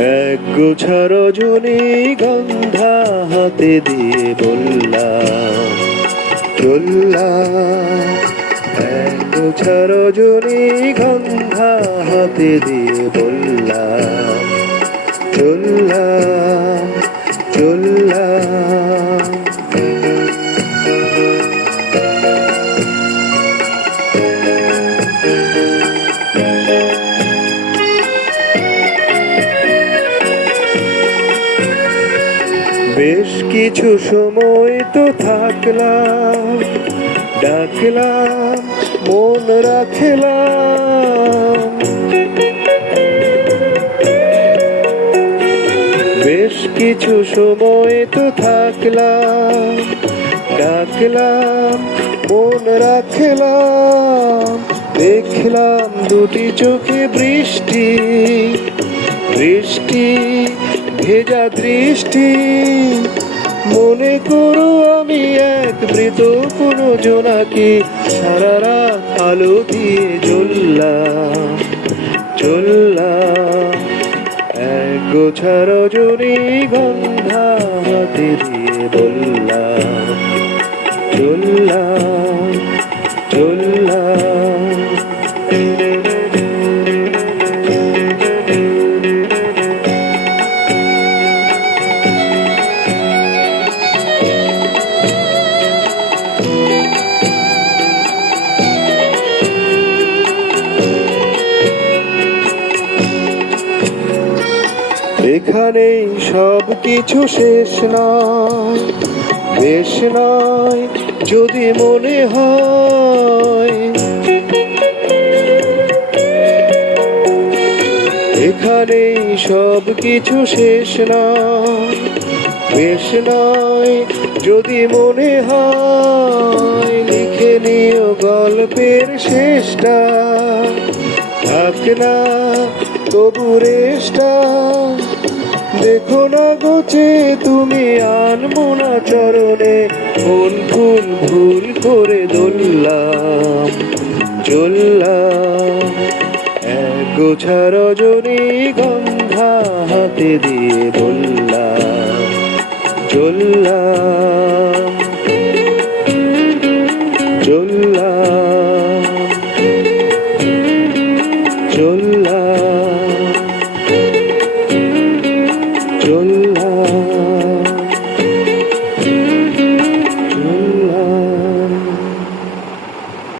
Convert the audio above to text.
এক গোছা রজনীগন্ধা হাতে দিয়ে বললাম, চললাম। এক গোছা রজনীগন্ধা হাতে দিয়ে বললাম, চললাম, চললাম। বেশ কিছু সময় তো থাকলাম, ডাকলাম, মন রাখলাম। বেশ কিছু সময় তো থাকলাম, ডাকলাম, মন রাখলাম। দেখলাম দুটি চোখে বৃষ্টি, বৃষ্টি, ভেজা দৃষ্টি। মনে করো আমি এক মৃত কোনো জোনাকি, সারা রাত আলো দিয়ে জ্বললাম, চললাম। এক গোছা রজনীগন্ধা হাতে দিয়ে বললাম, চললাম, চললাম। এখানেই সব কিছু শেষ নয়, বেশ নয় যদি মনে হয়। এখানেই সব কিছু শেষ নয়, বেশ নয় যদি মনে হয়। লিখে নিও গল্পের শেষটা, থাক না তবু রেশটা। দেখো না গোছে তুমি আনমোনা চরণে, কোন ফুল ভুল করে ধরলাম, চললাম। এক গোছা রজনীগন্ধা হাতে দিয়ে বললাম, চললাম, চললাম, চললাম, চললাম।